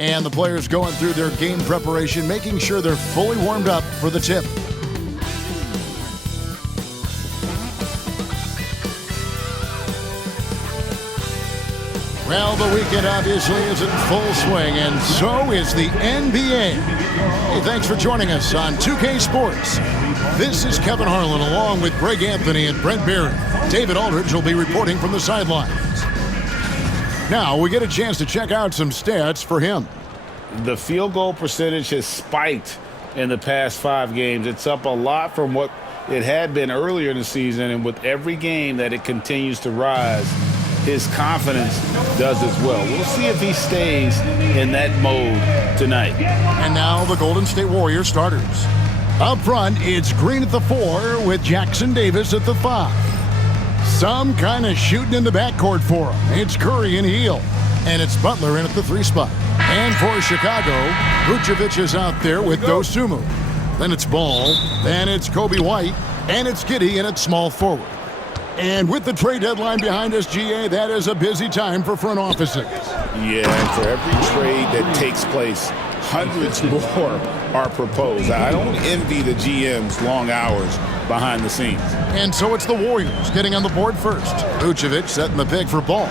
And the players going through their game preparation, making sure they're fully warmed up for the tip. Well, the weekend obviously is in full swing, and so is the NBA. Hey, thanks for joining us on 2K Sports. This is Kevin Harlan along with Greg Anthony and Brent Barry. David Aldridge will be reporting from the sidelines. Now we get a chance to check out some stats for him. The field goal percentage has spiked in the past 5 games. It's up a lot from what it had been earlier in the season, and with every game that it continues to rise, his confidence does as well. We'll see if he stays in that mode tonight. And now the Golden State Warriors starters. Up front, it's Green at the 4 with Jackson Davis at the 5. Some kind of shooting in the backcourt for him. It's Curry and Hield. And it's Butler in at the 3 spot. And for Chicago, Vucevic is out there with Dosunmu. Then it's Ball. Then it's Kobe White. And it's Giddey in at small forward. And with the trade deadline behind us, GA, that is a busy time for front offices. Yeah, and for every trade that takes place, hundreds more are proposed. I don't envy the GM's long hours behind the scenes. And so it's the Warriors getting on the board first. Vucevic setting the pick for Ball.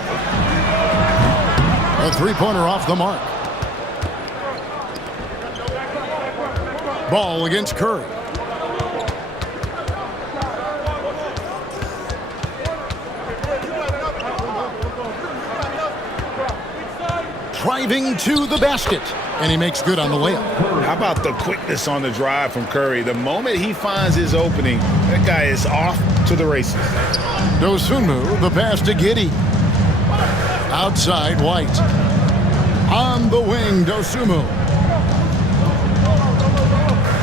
A 3-pointer off the mark. Ball against Curry. Driving to the basket, and he makes good on the layup. How about the quickness on the drive from Curry? The moment he finds his opening, that guy is off to the races. Dosunmu, the pass to Giddey. Outside, White. On the wing, Dosunmu.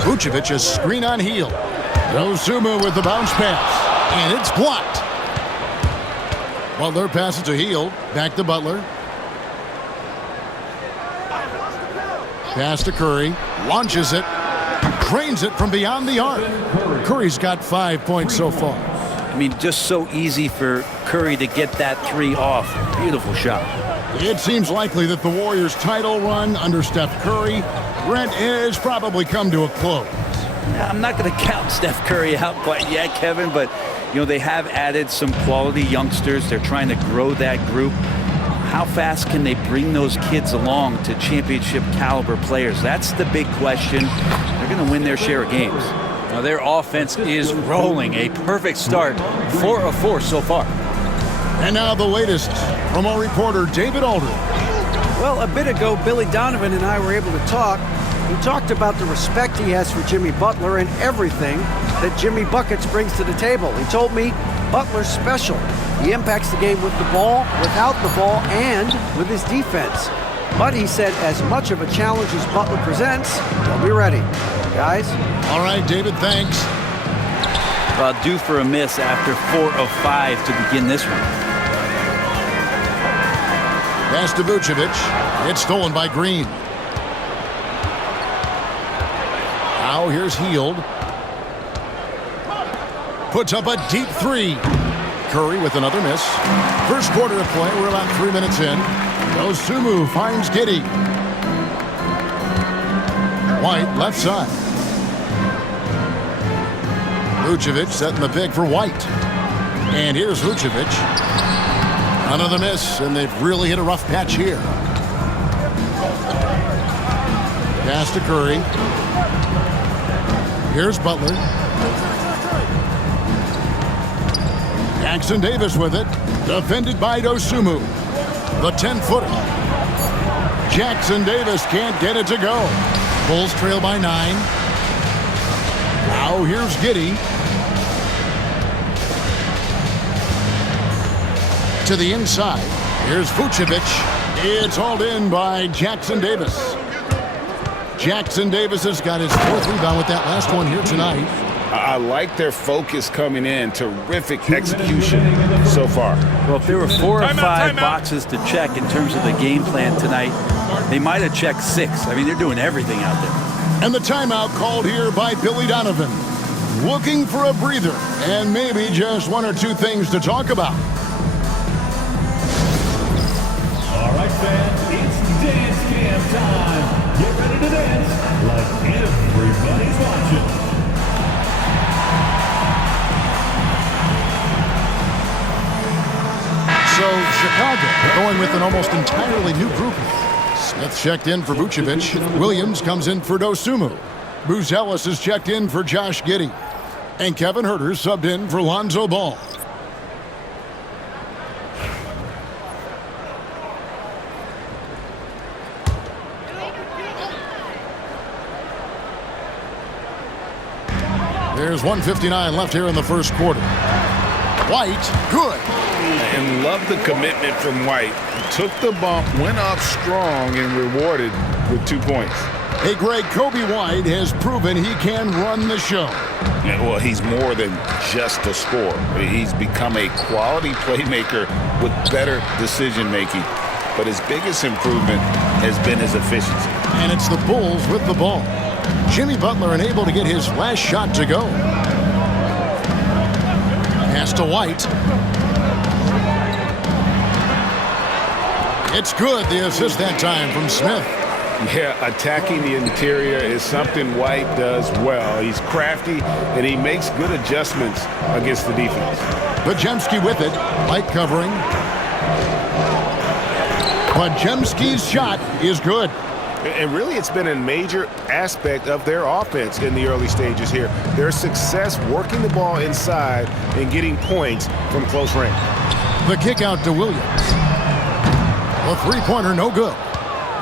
Vucevic, a screen on Hield. Dosunmu with the bounce pass, and it's blocked. Butler passes to Hield, back to Butler. Pass to Curry, launches it, drains it from beyond the arc. Curry's got 5 points so far. I mean, just so easy for Curry to get that 3 off. Beautiful shot. It seems likely that the Warriors' title run under Steph Curry, Brent, has probably come to a close. I'm not going to count Steph Curry out quite yet, Kevin, but, you know, they have added some quality youngsters. They're trying to grow that group. How fast can they bring those kids along to championship caliber players? That's the big question. They're going to win their share of games. Now their offense is rolling. A perfect start. 4 of 4 so far. And now the latest from our reporter, David Aldridge. Well, a bit ago, Billy Donovan and I were able to talk. He talked about the respect he has for Jimmy Butler and everything that Jimmy Buckets brings to the table. He told me Butler's special. He impacts the game with the ball, without the ball, and with his defense. But he said as much of a challenge as Butler presents, they'll be ready. Guys? All right, David, thanks. Well, due for a miss after 4 of 5 to begin this one. Pass to Vucevic. It's stolen by Green. Now here's Hield. Puts up a deep 3. Curry with another miss. First quarter of play, we're about 3 minutes in. Dosunmu finds Giddey. White left side. Vucevic setting the pick for White. And here's Vucevic. Another miss, and they've really hit a rough patch here. Pass to Curry. Here's Butler. Jackson Davis with it. Defended by Dosunmu. The 10-footer. Jackson Davis can't get it to go. Bulls trail by 9. Now here's Giddey. To the inside. Here's Vucevic. It's hauled in by Jackson Davis. Jackson Davis has got his 4th rebound with that last one here tonight. I like their focus coming in. Terrific execution so far. Well, if there were 4 or 5 boxes to check in terms of the game plan tonight, they might have checked 6. I mean, they're doing everything out there. And the timeout called here by Billy Donovan. Looking for a breather and maybe just 1 or 2 things to talk about. All right, fans, it's dance cam time. Chicago going with an almost entirely new group. Smith checked in for Vucevic. Williams comes in for Dosunmu. Buzelis is checked in for Josh Giddey. And Kevin Huerter subbed in for Lonzo Ball. There's 1:59 left here in the first quarter. White, good. And love the commitment from White. Took the bump, went up strong, and rewarded with 2 points. Hey, Greg, Kobe White has proven he can run the show. Yeah, well, he's more than just a scorer. He's become a quality playmaker with better decision-making. But his biggest improvement has been his efficiency. And it's the Bulls with the ball. Jimmy Butler unable to get his last shot to go. Pass to White. It's good, the assist that time from Smith. Yeah, attacking the interior is something White does well. He's crafty, and he makes good adjustments against the defense. Podziemski with it. Light covering. Podziemski's shot is good. And really, it's been a major aspect of their offense in the early stages here. Their success working the ball inside and getting points from close range. The kick out to Williams. A three-pointer, no good.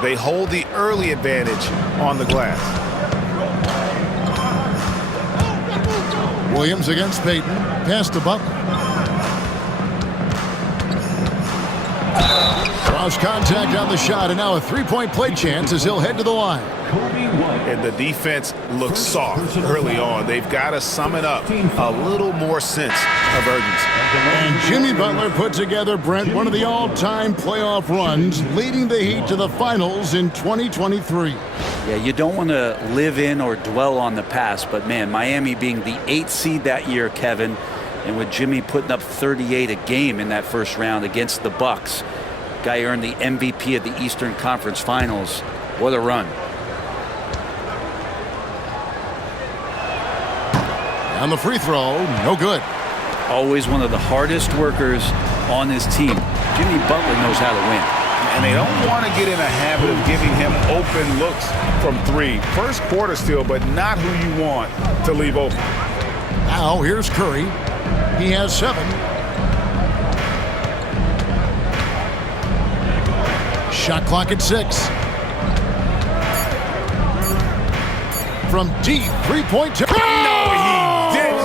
They hold the early advantage on the glass. Williams against Payton. Pass to Butler. Cross contact on the shot, and now a three-point play chance as he'll head to the line. And the defense looks soft early on. They've got to sum it up. A little more sense of urgency. And Jimmy Butler put together, Brent, one of the all-time playoff runs, leading the Heat to the finals in 2023. Yeah, you don't want to live in or dwell on the past, but man, Miami being the 8th seed that year, Kevin, and with Jimmy putting up 38 a game in that first round against the Bucks. Guy earned the MVP of the Eastern Conference Finals. What a run. On the free throw, no good. Always one of the hardest workers on his team. Jimmy Butler knows how to win. And they don't want to get in a habit of giving him open looks from three. First quarter still, but not who you want to leave open. Now here's Curry. He has 7. Shot clock at 6. From deep, three-point.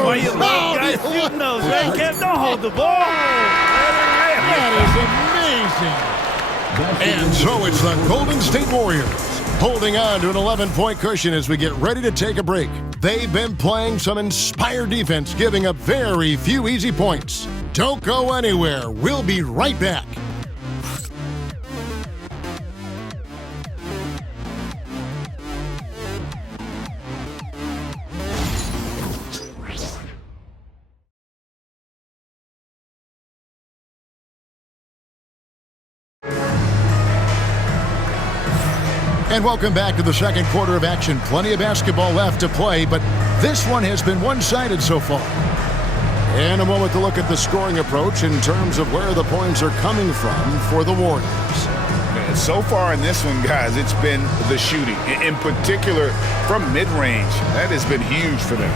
Why you love guys shooting those, right, Kev? Don't hold the ball. That is amazing. And so it's the Golden State Warriors holding on to an 11-point cushion as we get ready to take a break. They've been playing some inspired defense, giving up very few easy points. Don't go anywhere. We'll be right back. And welcome back to the second quarter of action. Plenty of basketball left to play, but this one has been one-sided so far. And a moment to look at the scoring approach in terms of where the points are coming from for the Warriors. So far in this one, guys, it's been the shooting. In particular, from mid-range. That has been huge for them.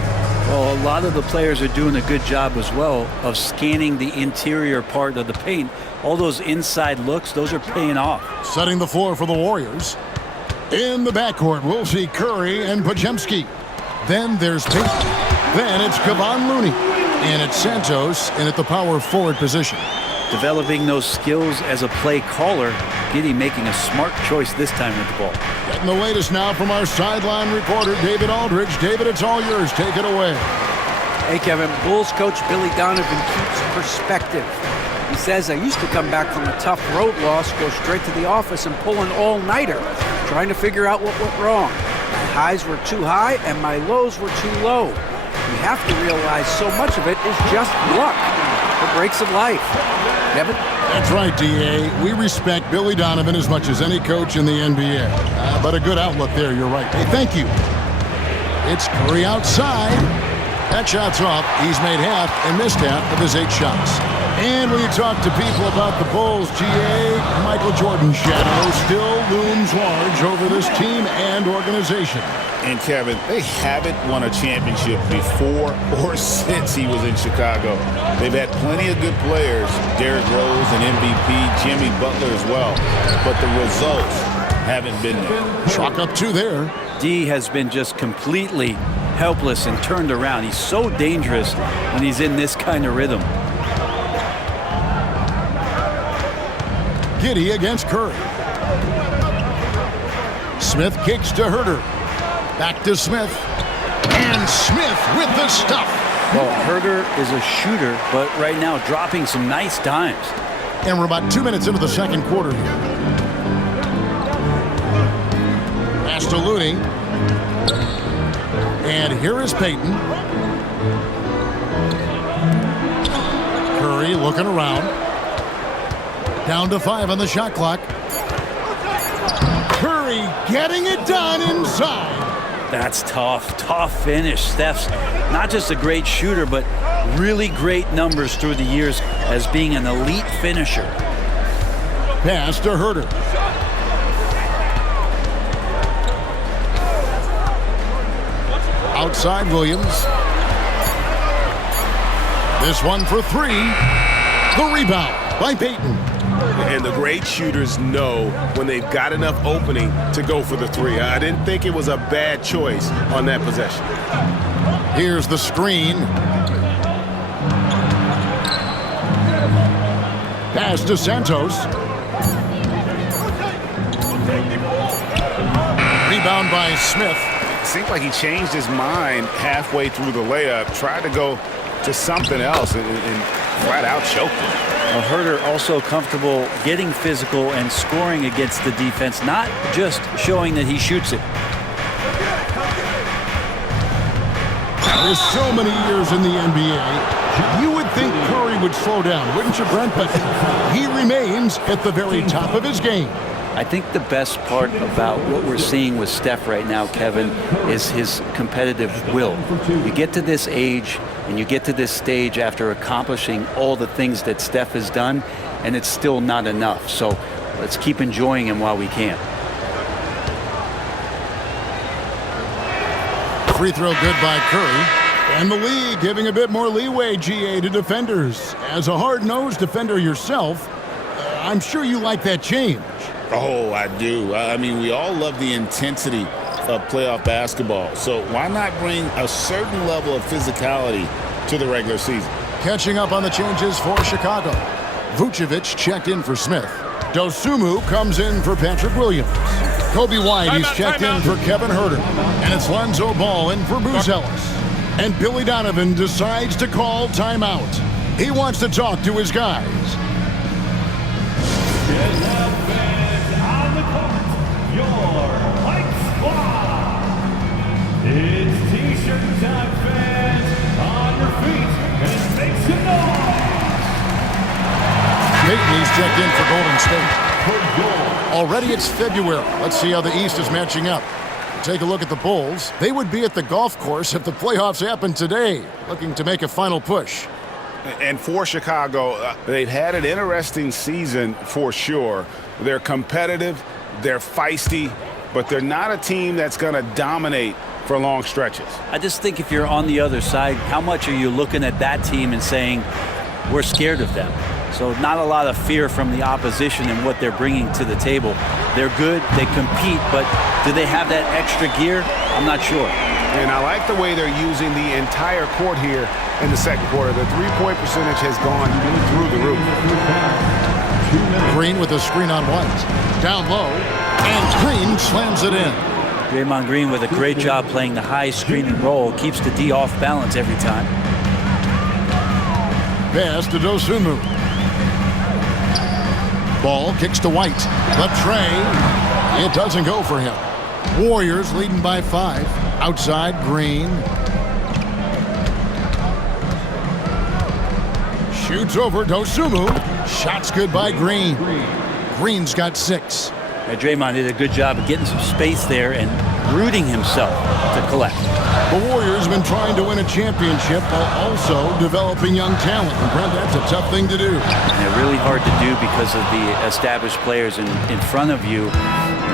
Well, a lot of the players are doing a good job as well of scanning the interior part of the paint. All those inside looks, those are paying off. Setting the floor for the Warriors. In the backcourt, we'll see Curry and Podziemski. Then there's Payton. Then it's Kevon Looney. And it's Santos in at the power forward position. Developing those skills as a play caller. Giddey making a smart choice this time with the ball. Getting the latest now from our sideline reporter, David Aldridge. David, it's all yours. Take it away. Hey, Kevin. Bulls coach Billy Donovan keeps perspective. He says, I used to come back from a tough road loss, go straight to the office and pull an all-nighter, trying to figure out what went wrong. My highs were too high and my lows were too low. You have to realize so much of it is just luck, the breaks of life. Kevin? That's right, D.A. We respect Billy Donovan as much as any coach in the NBA. But a good outlook there, you're right. Hey, thank you. It's Curry outside. That shot's off. He's made half and missed half of his 8 shots. And when you talk to people about the Bulls, GA, Michael Jordan's shadow still looms large over this team and organization. And Kevin, they haven't won a championship before or since he was in Chicago. They've had plenty of good players, Derrick Rose and MVP, Jimmy Butler as well, but the results haven't been there. Chalk up 2 there. D has been just completely helpless and turned around. He's so dangerous when he's in this kind of rhythm. Giddy against Curry. Smith kicks to Herter. Back to Smith. And Smith with the stuff. Well, Herter is a shooter, but right now dropping some nice dimes. And we're about 2 minutes into the second quarter here. Pass to Looney. And here is Payton. Curry looking around. Down to 5 on the shot clock. Curry getting it done inside. That's tough. Tough finish. Steph's not just a great shooter, but really great numbers through the years as being an elite finisher. Pass to Herter. Outside Williams. This one for 3. The rebound by Payton. And the great shooters know when they've got enough opening to go for the 3. I didn't think it was a bad choice on that possession. Here's the screen. Pass to Santos. Rebound by Smith. Seems like he changed his mind halfway through the layup, tried to go to something else and flat out choked him. Herter also comfortable getting physical and scoring against the defense, not just showing that he shoots it. There's so many years in the NBA, you would think Curry would slow down, wouldn't you, Brent? But he remains at the very top of his game. I think the best part about what we're seeing with Steph right now, Kevin, is his competitive will. You get to this age and you get to this stage after accomplishing all the things that Steph has done, and it's still not enough. So let's keep enjoying him while we can. Free throw good by Curry. And the league giving a bit more leeway, GA, to defenders. As a hard-nosed defender yourself, I'm sure you like that change. Oh, I do. I mean, we all love the intensity of playoff basketball. So why not bring a certain level of physicality to the regular season? Catching up on the changes for Chicago. Vucevic checked in for Smith. Dosunmu comes in for Patrick Williams. Kobe White is checked in for Kevin Herter. And it's Lonzo Ball in for Booz Ellis. And Billy Donovan decides to call timeout. He wants to talk to his guys. It's T-shirt time, fans. On your feet and make some noise. Payton is checked in for Golden State. Already it's February. Let's see how the East is matching up. Take a look at the Bulls. They would be at the golf course if the playoffs happened today, looking to make a final push. And for Chicago, they've had an interesting season for sure. They're competitive, they're feisty, but they're not a team that's going to dominate for long stretches. I just think if you're on the other side, how much are you looking at that team and saying, we're scared of them? So not a lot of fear from the opposition and what they're bringing to the table. They're good, they compete, but do they have that extra gear? I'm not sure. And I like the way they're using the entire court here in the second quarter. The three-point percentage has gone through the roof. Green with a screen on White. Down low, and Green slams it in. Draymond Green with a great job playing the high screen and roll. Keeps the D off balance every time. Pass to Dosunmu. Ball kicks to White. Left tray. It doesn't go for him. Warriors leading by 5. Outside, Green. Shoots over Dosunmu. Shots good by Green. Green's got 6. Draymond did a good job of getting some space there and uprooting himself to collect. The Warriors have been trying to win a championship while also developing young talent. And Brent, that's a tough thing to do. And really hard to do because of the established players in front of you.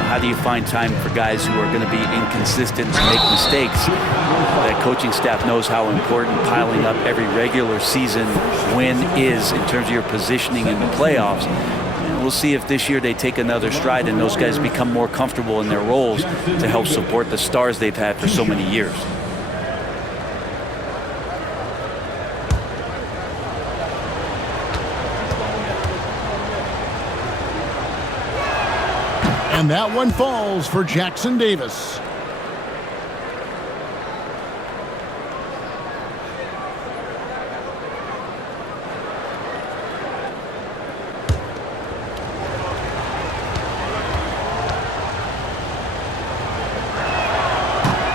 How do you find time for guys who are going to be inconsistent and make mistakes? That coaching staff knows how important piling up every regular season win is in terms of your positioning in the playoffs. And we'll see if this year they take another stride and those guys become more comfortable in their roles to help support the stars they've had for so many years. And that one falls for Jackson Davis.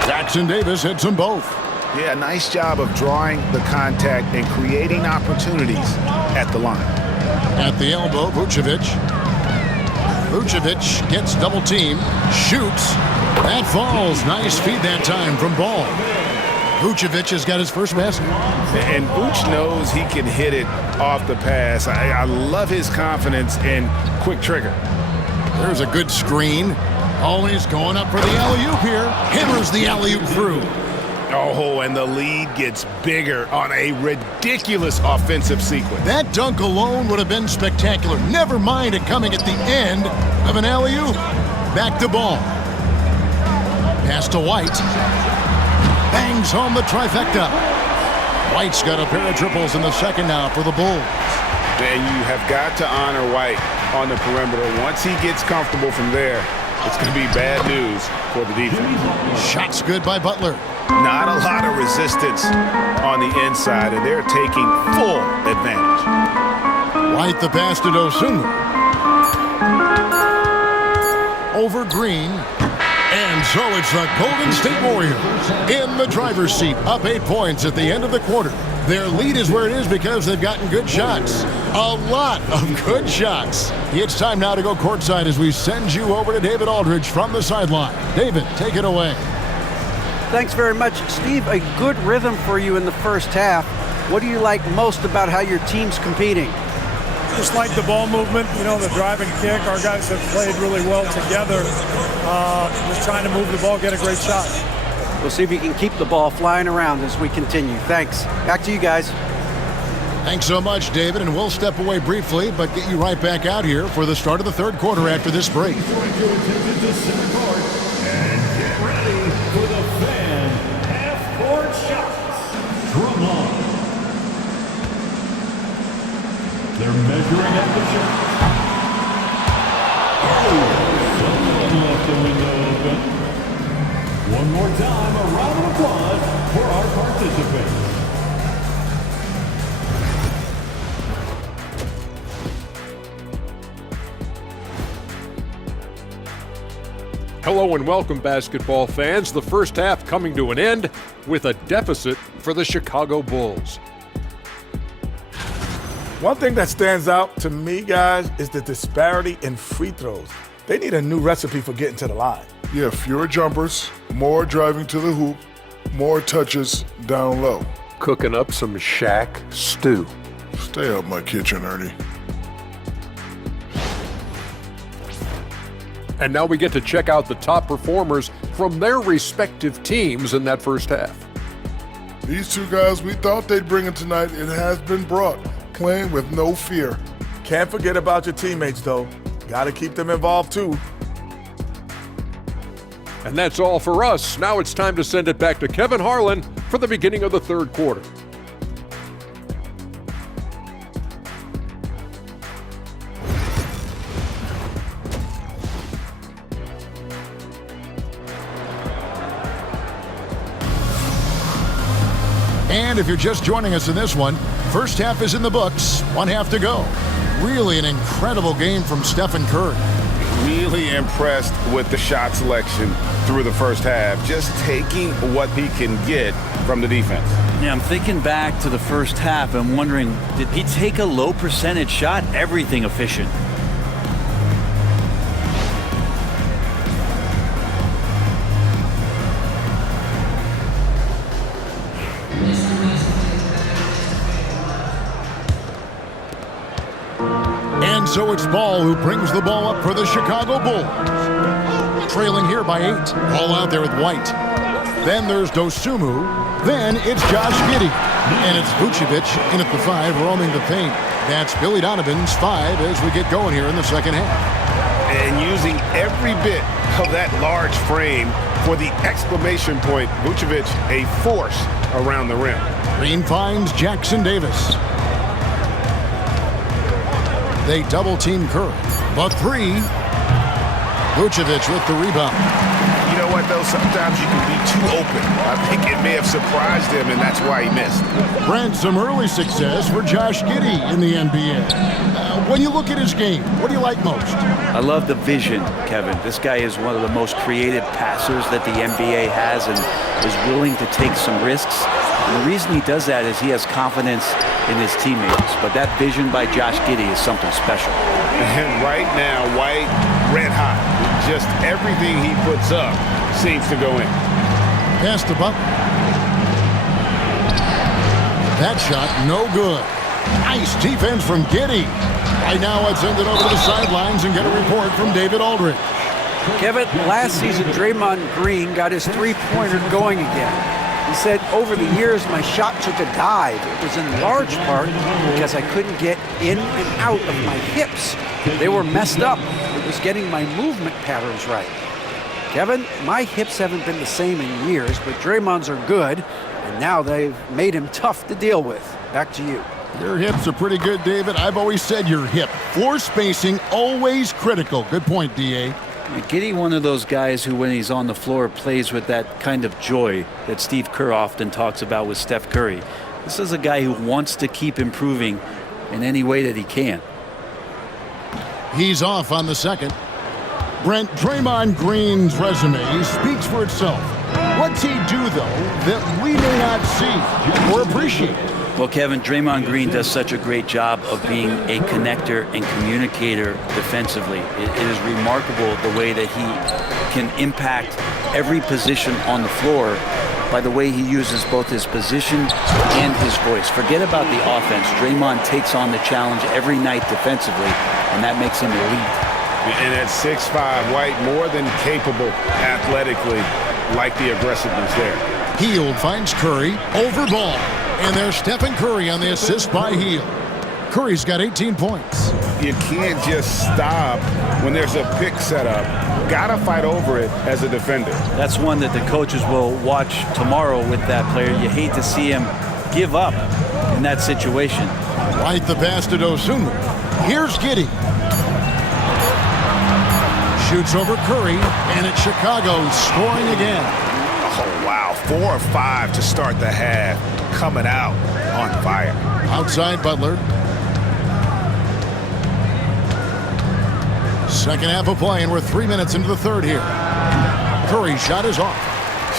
Jackson Davis hits them both. Yeah, nice job of drawing the contact and creating opportunities at the line. At the elbow, Vucevic. Vucevic gets double team, shoots. That falls. Nice feed that time from Ball. Vucevic has got his first basket. And Vooch knows he can hit it off the pass. I love his confidence and quick trigger. There's a good screen. Always going up for the alley-oop here. Hammers the alley-oop through. Oh, and the lead gets bigger on a ridiculous offensive sequence. That dunk alone would have been spectacular. Never mind it coming at the end of an alley-oop. Back to Ball. Pass to White. Bangs home the trifecta. White's got a pair of triples in the second now for the Bulls. And you have got to honor White on the perimeter. Once he gets comfortable from there, it's going to be bad news for the defense. Shots good by Butler. Not a lot of resistance on the inside, and they're taking full advantage. White the pass to Dosunmu. Over Green. And so it's the Golden State Warriors in the driver's seat, up 8 points at the end of the quarter. Their lead is where it is because they've gotten good shots. A lot of good shots. It's time now to go courtside as we send you over to David Aldridge from the sideline. David, take it away. Thanks very much. Steve, a good rhythm for you in the first half. What do you like most about how your team's competing? Just like the ball movement, you know, the drive and kick. Our guys have played really well together. Just trying to move the ball, get a great shot. We'll see if you can keep the ball flying around as we continue. Thanks. Back to you guys. Thanks so much, David, and we'll step away briefly, but get you right back out here for the start of the third quarter after this break. And get ready for the fan half-court shots. Drum on. They're measuring at the shot. Oh, someone left the window open. One more time, a round of applause for our participants. Hello and welcome, basketball fans. The first half coming to an end with a deficit for the Chicago Bulls. One thing that stands out to me, guys, is the disparity in free throws. They need a new recipe for getting to the line. Yeah, fewer jumpers, more driving to the hoop, more touches down low. Cooking up some Shaq stew. Stay out my kitchen, Ernie. And now we get to check out the top performers from their respective teams in that first half. These two guys, we thought they'd bring it tonight. It has been brought. Playing with no fear. Can't forget about your teammates, though. Got to keep them involved, too. And that's all for us. Now it's time to send it back to Kevin Harlan for the beginning of the third quarter. And if you're just joining us in this one, first half is in the books, one half to go. Really an incredible game from Stephen Curry. Really impressed with the shot selection through the first half, just taking what he can get from the defense. Yeah, I'm thinking back to the first half and wondering, did he take a low percentage shot? Everything efficient. So it's Ball who brings the ball up for the Chicago Bulls. Trailing here by 8. Ball out there with White. Then there's Dosunmu. Then it's Josh Giddey. And it's Vucevic in at the 5, roaming the paint. That's Billy Donovan's 5 as we get going here in the second half. And using every bit of that large frame for the exclamation point, Vucevic a force around the rim. Green finds Jackson Davis. They double-team Curry. But 3. Vucevic with the rebound. You know what, though? Sometimes you can be too open. I think it may have surprised him, and that's why he missed. Brent, some early success for Josh Giddey in the NBA. When you look at his game, what do you like most? I love the vision, Kevin. This guy is one of the most creative passers that the NBA has and is willing to take some risks. And the reason he does that is he has confidence in his teammates. But that vision by Josh Giddey is something special. And right now, White, red hot. Just everything he puts up seems to go in. Pass to Butler. That shot, no good. Nice defense from Giddey. Right now, let's send it over to the sidelines and get a report from David Aldridge. Kevin, last season, Draymond Green got his three-pointer going again. He said, over the years, my shot took a dive. It was in large part because I couldn't get in and out of my hips. They were messed up. It was getting my movement patterns right. Kevin, my hips haven't been the same in years, but Draymond's are good, and now they've made him tough to deal with. Back to you. Your hips are pretty good, David. I've always said your hip. Floor spacing, always critical. Good point, D.A. Giddey, one of those guys who, when he's on the floor, plays with that kind of joy that Steve Kerr often talks about with Steph Curry. This is a guy who wants to keep improving in any way that he can. He's off on the second. Brent, Draymond Green's resume speaks for itself. What's he do, though, that we may not see or appreciate? Well, Kevin, Draymond Green does such a great job of being a connector and communicator defensively. It is remarkable the way that he can impact every position on the floor by the way he uses both his position and his voice. Forget about the offense. Draymond takes on the challenge every night defensively, and that makes him elite. And at 6'5", White more than capable athletically, like the aggressiveness there. Hield finds Curry, over Ball. And there's Stephen Curry on the assist by Hield. Curry's got 18 points. You can't just stop when there's a pick set up. Gotta fight over it as a defender. That's one that the coaches will watch tomorrow with that player. You hate to see him give up in that situation. White the pass to Dosunmu. Here's Giddey. Shoots over Curry, and it's Chicago scoring again. Oh, wow. 4 or 5 to start the half. Coming out on fire. Outside Butler. Second half of play, and we're 3 minutes into the third here. Curry's shot is off.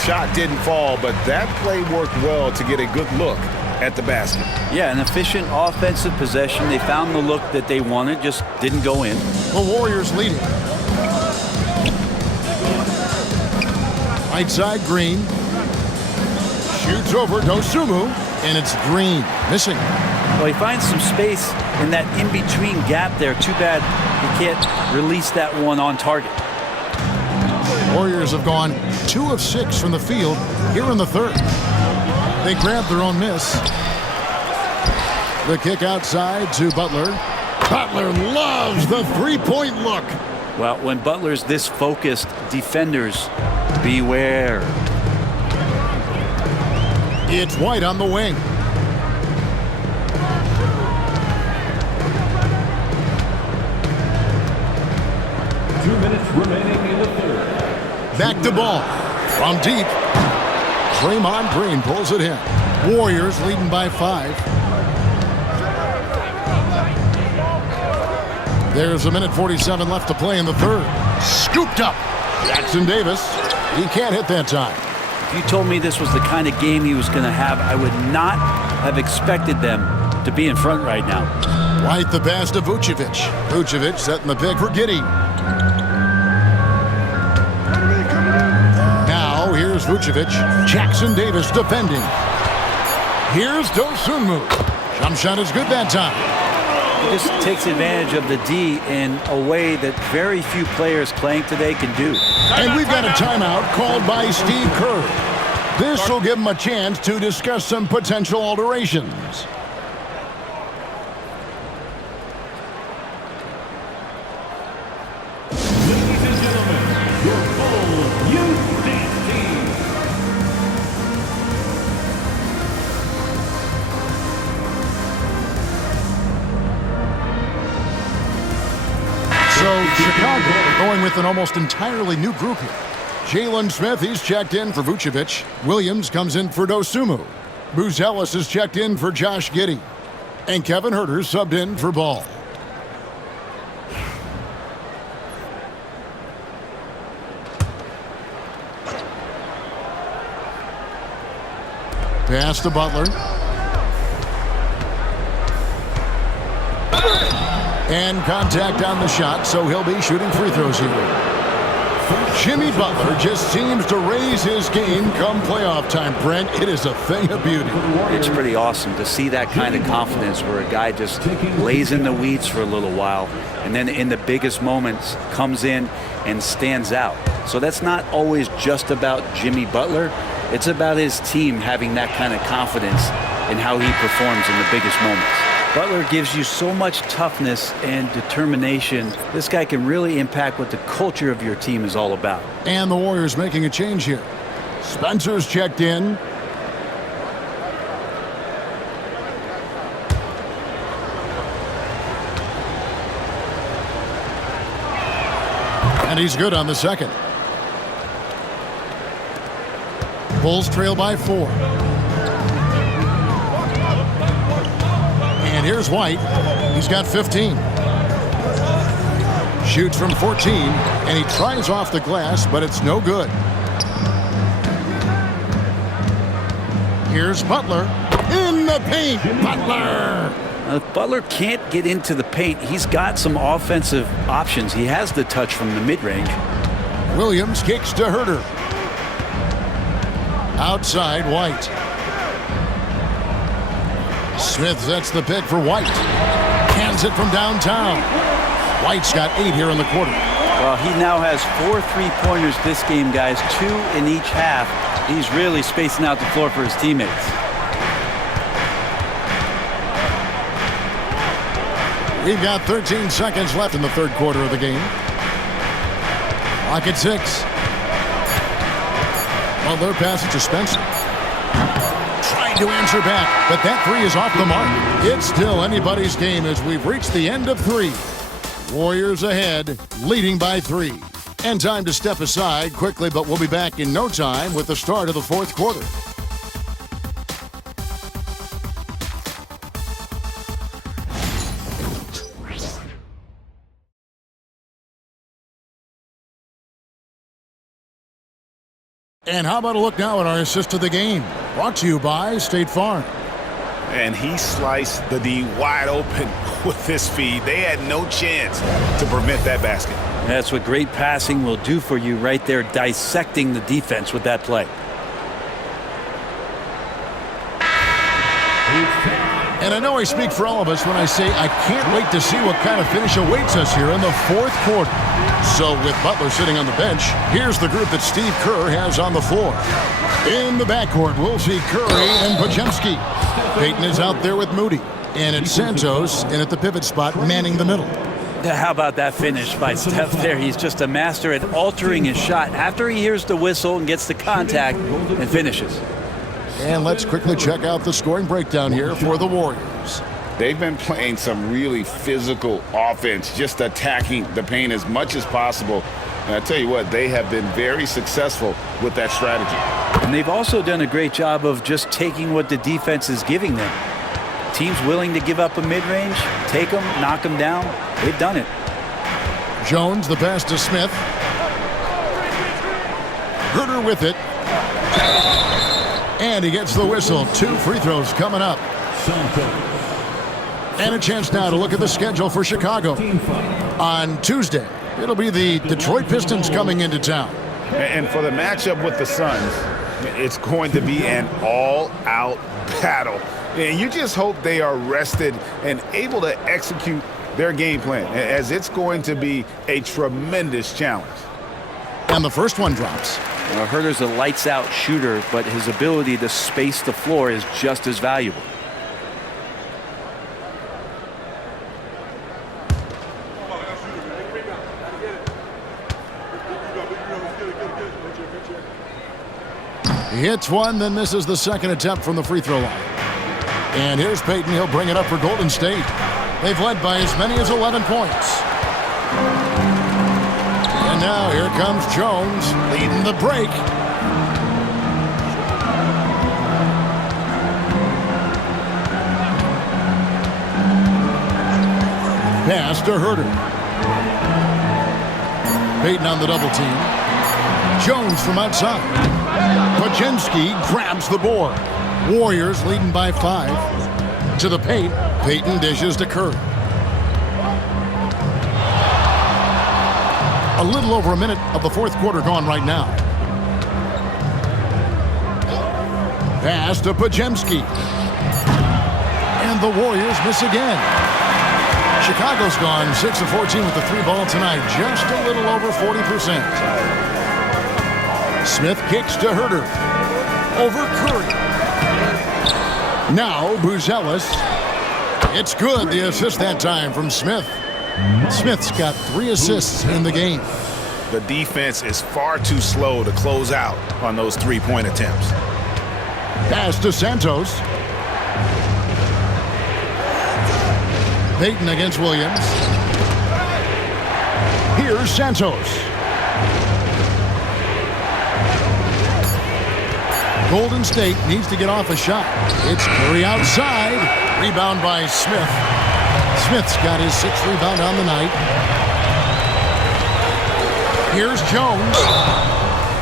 Shot didn't fall, but that play worked well to get a good look at the basket. Yeah, an efficient offensive possession. They found the look that they wanted, just didn't go in. The Warriors leading. Right side, Green. Shoots over Dosunmu, and it's Green missing. Well, he finds some space in that in-between gap there. Too bad he can't release that one on target. Warriors have gone 2 of 6 from the field here in the third. They grabbed their own miss. The kick outside to Butler. Butler loves the three-point look. Well, when Butler's this focused, defenders, beware. It's White on the wing. Two minutes remaining in the third. Back to Ball. From deep. Draymond Green pulls it in. Warriors leading by 5. There's 1:47 left to play in the third. Scooped up. Jackson Davis. He can't hit that time. If you told me this was the kind of game he was going to have, I would not have expected them to be in front right now. White the pass to Vucevic. Vucevic setting the pick for Giddey. Now here's Vucevic. Jackson Davis defending. Here's Dosunmu. Jump shot is good that time. You just takes advantage of the D in a way that very few players playing today can do. And we've got a timeout called by Steve Kerr. This will give him a chance to discuss some potential alterations. Ladies and gentlemen, your full youth dance team. So Chicago going with an almost entirely new group here. Jalen Smith, he's checked in for Vucevic. Williams comes in for Dosunmu. Buzelis is checked in for Josh Giddey. And Kevin Huerter subbed in for Ball. Pass to Butler. And contact on the shot, so he'll be shooting free throws here. Jimmy Butler just seems to raise his game come playoff time, Brent. It is a thing of beauty. It's pretty awesome to see that kind of confidence where a guy just lays in the weeds for a little while and then in the biggest moments comes in and stands out. So that's not always just about Jimmy Butler. It's about his team having that kind of confidence in how he performs in the biggest moments. Butler gives you so much toughness and determination. This guy can really impact what the culture of your team is all about. And the Warriors making a change here. Spencer's checked in. And he's good on the second. Bulls trail by 4. And here's White. He's got 15. Shoots from 14, and he tries off the glass, but it's no good. Here's Butler in the paint. Butler! If Butler can't get into the paint, he's got some offensive options. He has the touch from the mid-range. Williams kicks to Huerter. Outside, White. Smith sets the pick for White. Hands it from downtown. White's got 8 here in the quarter. Well, he now has 4 3-pointers this game, guys. 2 in each half. He's really spacing out the floor for his teammates. We've got 13 seconds left in the third quarter of the game. Clock at 6. Butler passes to Spencer. Trying to answer back, but that 3 is off the mark. It's still anybody's game as we've reached the end of 3. Warriors ahead, leading by 3. And time to step aside quickly, but we'll be back in no time with the start of the fourth quarter. And how about a look now at our assist of the game? Brought to you by State Farm. And he sliced the D wide open with his feed. They had no chance to prevent that basket. That's what great passing will do for you right there, dissecting the defense with that play. And I know I speak for all of us when I say I can't wait to see what kind of finish awaits us here in the fourth quarter. So with Butler sitting on the bench, here's the group that Steve Kerr has on the floor. In the backcourt, we'll see Curry and Podziemski. Payton is out there with Moody. And it's Santos in at the pivot spot, manning the middle. How about that finish by Steph there? He's just a master at altering his shot after he hears the whistle and gets the contact and finishes. And let's quickly check out the scoring breakdown here for the Warriors. They've been playing some really physical offense, just attacking the paint as much as possible. And I tell you what, they have been very successful with that strategy. And they've also done a great job of just taking what the defense is giving them. Teams willing to give up a mid-range, take them, knock them down. They've done it. Jones, the pass to Smith. Huerter with it. And he gets the whistle. 2 free throws coming up. And a chance now to look at the schedule for Chicago. On Tuesday, it'll be the Detroit Pistons coming into town. And for the matchup with the Suns, it's going to be an all-out battle. And you just hope they are rested and able to execute their game plan, as it's going to be a tremendous challenge. And the first one drops. Herder's a lights-out shooter, but his ability to space the floor is just as valuable. He hits one, then misses the second attempt from the free throw line. And here's Payton. He'll bring it up for Golden State. They've led by as many as 11 points. And now here comes Jones leading the break. Pass to Herder. Payton on the double team. Jones from outside. Pajinski grabs the board. Warriors leading by 5. To the paint. Payton dishes to Curry. A little over a minute of the fourth quarter gone right now. Pass to Pajemski. And the Warriors miss again. Chicago's gone 6 of 14 with the 3 ball tonight. Just a little over 40%. Smith kicks to Herder. Over Curry. Now Buzelis. It's good. The assist that time from Smith. Smith's got 3 assists in the game. The defense is far too slow to close out on those 3-point attempts. Pass to Santos. Payton against Williams. Here's Santos. Golden State needs to get off a shot. It's Curry outside. Rebound by Smith. Smith's got his 6th rebound on the night. Here's Jones.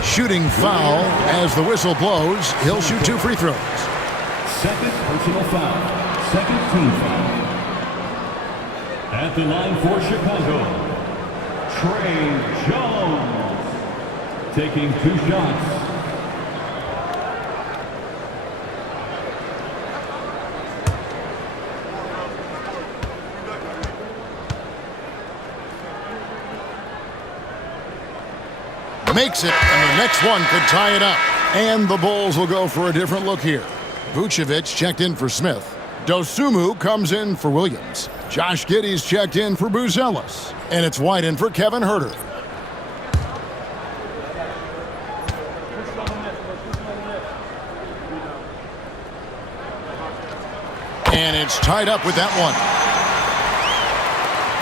Shooting foul as the whistle blows. He'll shoot 2 free throws. Second personal foul. Second team foul. At the line for Chicago, Trey Jones taking 2 shots. Makes it, and the next one could tie it up. And the Bulls will go for a different look here. Vucevic checked in for Smith. Dosunmu comes in for Williams. Josh Giddey's checked in for Buzelis. And it's White in for Kevin Herder. And it's tied up with that one.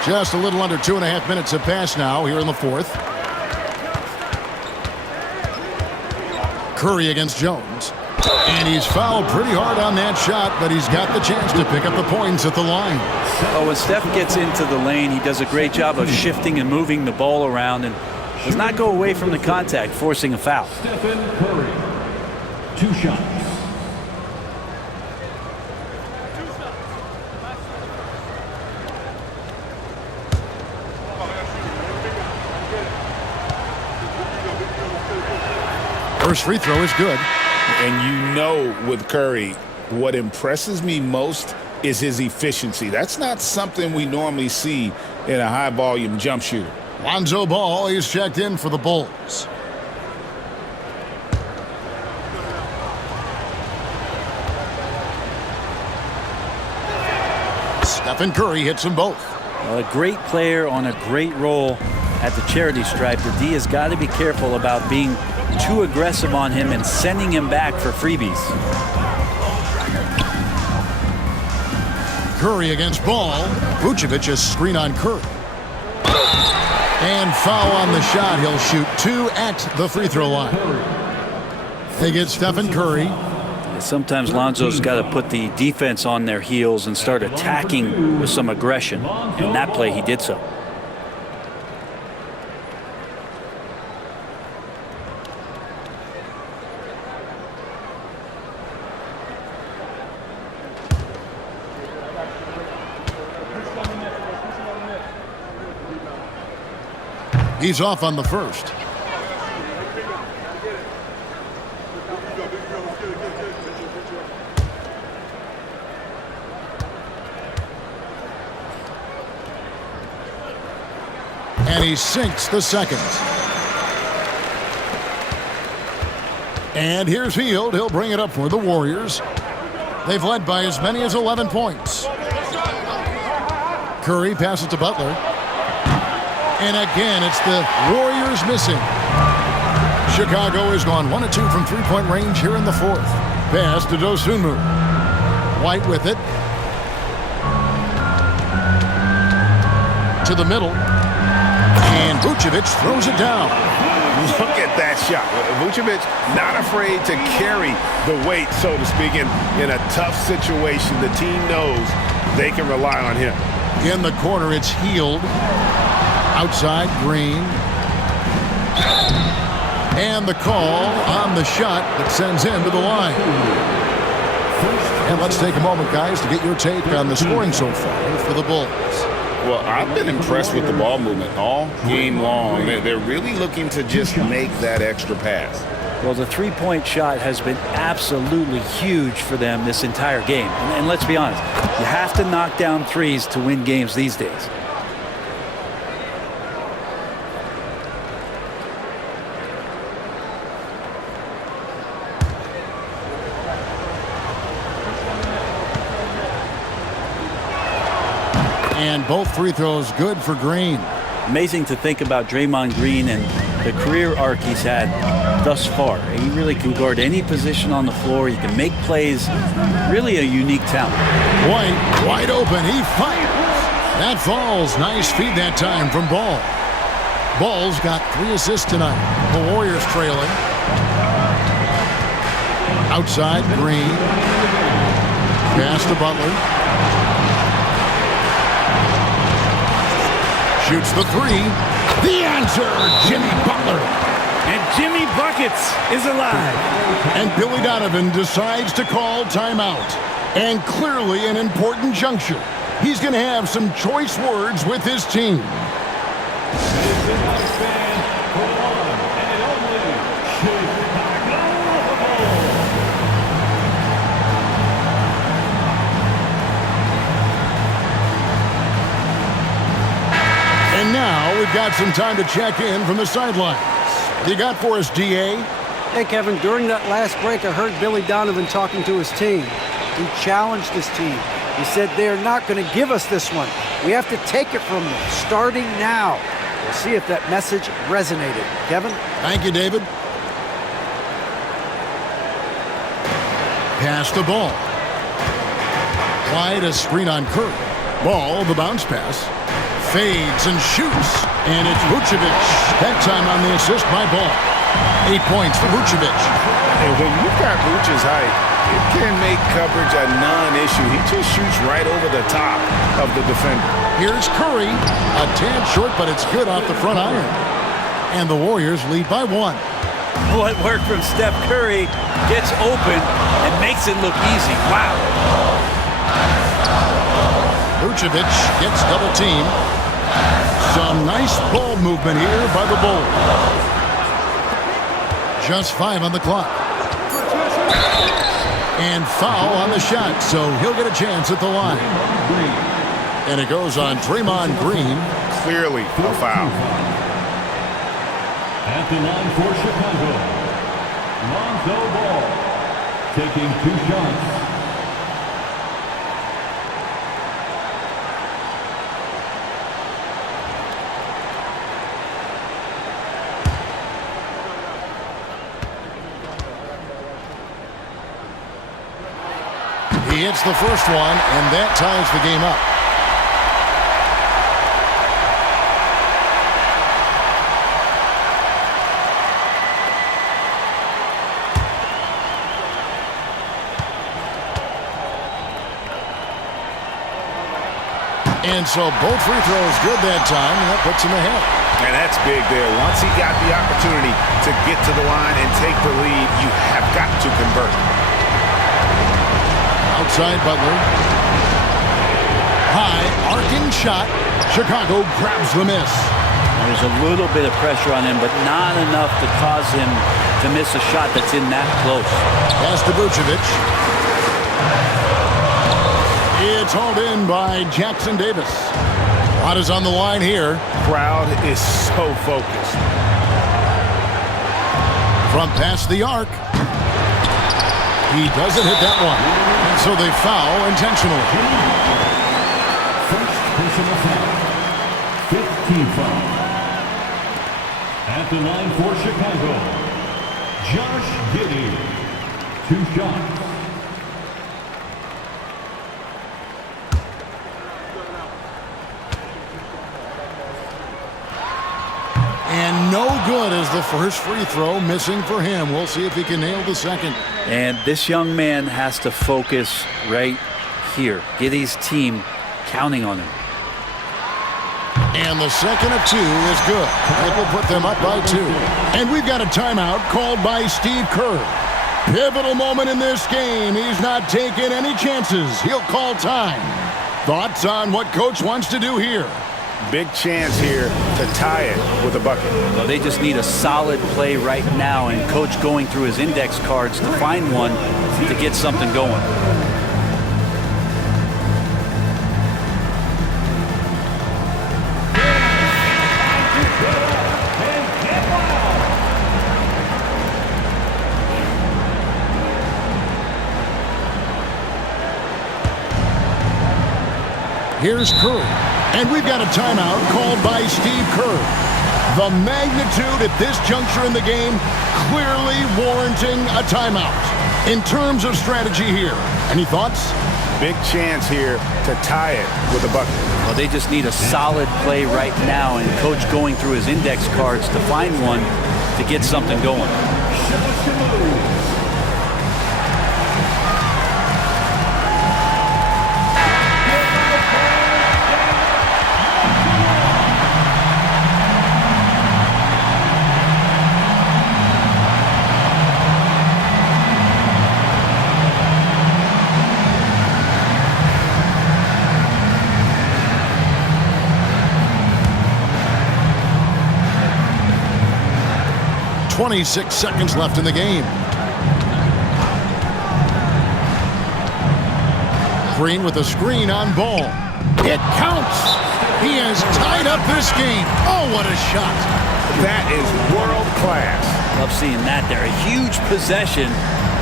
Just a little under 2.5 minutes have passed now here in the fourth. Curry against Jones. And he's fouled pretty hard on that shot, but he's got the chance to pick up the points at the line. Oh, when Steph gets into the lane, he does a great job of shifting and moving the ball around and does not go away from the contact, forcing a foul. Stephen Curry, 2 shots. First free throw is good. And you know with Curry, what impresses me most is his efficiency. That's not something we normally see in a high-volume jump shooter. Lonzo Ball is checked in for the Bulls. Stephen Curry hits them both. A great player on a great role at the charity stripe. The D has got to be careful about being too aggressive on him and sending him back for freebies. Curry against Ball. Vucevic a screen on Curry. And foul on the shot. He'll shoot 2 at the free throw line. They get Stephen Curry. Sometimes Lonzo's got to put the defense on their heels and start attacking with some aggression. And that play, he did so. He's off on the first. And he sinks the second. And here's Hield. He'll bring it up for the Warriors. They've led by as many as 11 points. Curry passes to Butler. And again, it's the Warriors missing. Chicago has gone 1 of 2 from three-point range here in the fourth. Pass to Dosunmu. White with it. To the middle. And Vucevic throws it down. Look at that shot. Vucevic not afraid to carry the weight, so to speak, in a tough situation. The team knows they can rely on him. In the corner, it's Hield. Outside, Green. And the call on the shot that sends him to the line. And let's take a moment, guys, to get your take on the scoring so far for the Bulls. Well, I've been impressed with the ball movement all game long. They're really looking to just make that extra pass. Well, the three-point shot has been absolutely huge for them this entire game. And let's be honest, you have to knock down threes to win games these days. And both free throws good for Green. Amazing to think about Draymond Green and the career arc he's had thus far. He really can guard any position on the floor. He can make plays. Really a unique talent. White, wide open. He fires. That falls. Nice feed that time from Ball. Ball's got 3 assists tonight. The Warriors trailing. Outside, Green. Pass to Butler. Shoots the three. The answer, Jimmy Butler. And Jimmy Buckets is alive. And Billy Donovan decides to call timeout. And clearly an important juncture. He's going to have some choice words with his team. And now we've got some time to check in from the sidelines. You got for us, D.A.? Hey, Kevin, during that last break, I heard Billy Donovan talking to his team. He challenged his team. He said they're not going to give us this one. We have to take it from them, starting now. We'll see if that message resonated. Kevin? Thank you, David. Pass the Ball. Wide, a screen on Curry. Ball, the bounce pass. Fades and shoots. And it's Vucevic. That time on the assist by Ball. 8 points for Vucevic. And when you've got Vucevic's height, it can make coverage a non-issue. He just shoots right over the top of the defender. Here's Curry. A tad short, but it's good off the front iron. And the Warriors lead by 1. What worked from Steph Curry gets open and makes it look easy. Wow. Vucevic gets double teamed. Some nice ball movement here by the Bulls. Just 5 on the clock. And foul on the shot, so he'll get a chance at the line. And it goes on Draymond Green. Clearly a foul. At the line for Chicago, Lonzo Ball, taking 2 shots. He hits the first one, and that ties the game up. And so both free throws good that time, and that puts him ahead. And that's big there. Once he got the opportunity to get to the line and take the lead, you have got to convert. Outside Butler. High, arcing shot. Chicago grabs the miss. There's a little bit of pressure on him, but not enough to cause him to miss a shot that's in that close. Pass to Vucevic. It's hauled in by Jackson Davis. A lot is on the line here. Crowd is so focused. From past the arc. He doesn't hit that one. And so they foul intentionally. First personal foul. 15 foul. At the line for Chicago, Josh Giddey. 2 shots. And no good as the first free throw missing for him. We'll see if he can nail the second. And this young man has to focus right here. Get his team counting on him. And the second of 2 is good. It will put them up by 2. And we've got a timeout called by Steve Kerr. Pivotal moment in this game. He's not taking any chances. He'll call time. Thoughts on what Coach wants to do here? Big chance here to tie it with a bucket. Well, they just need a solid play right now, and Coach going through his index cards to find one to get something going. Here's Kerr. And we've got a timeout called by Steve Kerr. The magnitude at this juncture in the game clearly warranting a timeout. In terms of strategy here, any thoughts? Big chance here to tie it with a bucket. Well, they just need a solid play right now, and Coach going through his index cards to find one to get something going. 26 seconds left in the game. Green with a screen on Ball. It counts. He has tied up this game. Oh, what a shot. That is world class. Love seeing that there. A huge possession,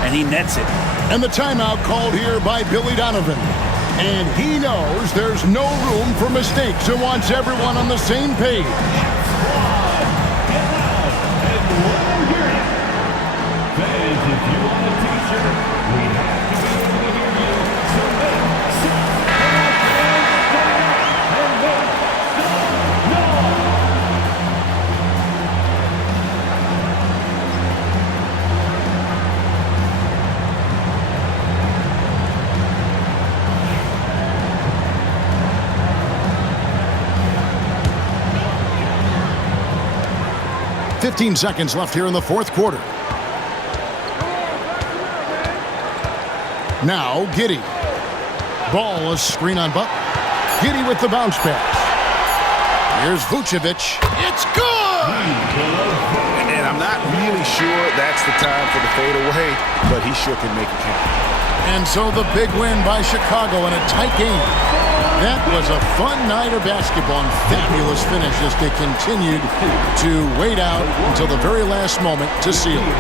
and he nets it. And the timeout called here by Billy Donovan. And he knows there's no room for mistakes and wants everyone on the same page. Fans, if you want a t-shirt, we have to be able to hear you. So make some and make some noise. 15 seconds left here in the fourth quarter. Now Giddey. Ball, a screen on Buck. Giddey with the bounce pass. Here's Vucevic. It's good! And I'm not really sure that's the time for the fadeaway, but he sure can make it count. And so the big win by Chicago in a tight game. That was a fun night of basketball and fabulous finish as they continued to wait out until the very last moment to seal it.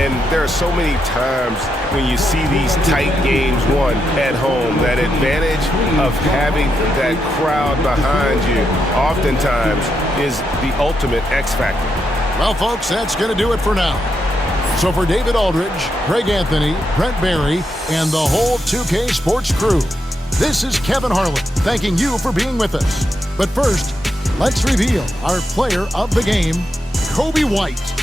And there are so many times when you see these tight games won at home, that advantage of having that crowd behind you oftentimes is the ultimate X factor. Well, folks, that's going to do it for now. So for David Aldridge, Greg Anthony, Brent Barry, and the whole 2K Sports crew, this is Kevin Harlan thanking you for being with us. But first, let's reveal our player of the game, Kobe White.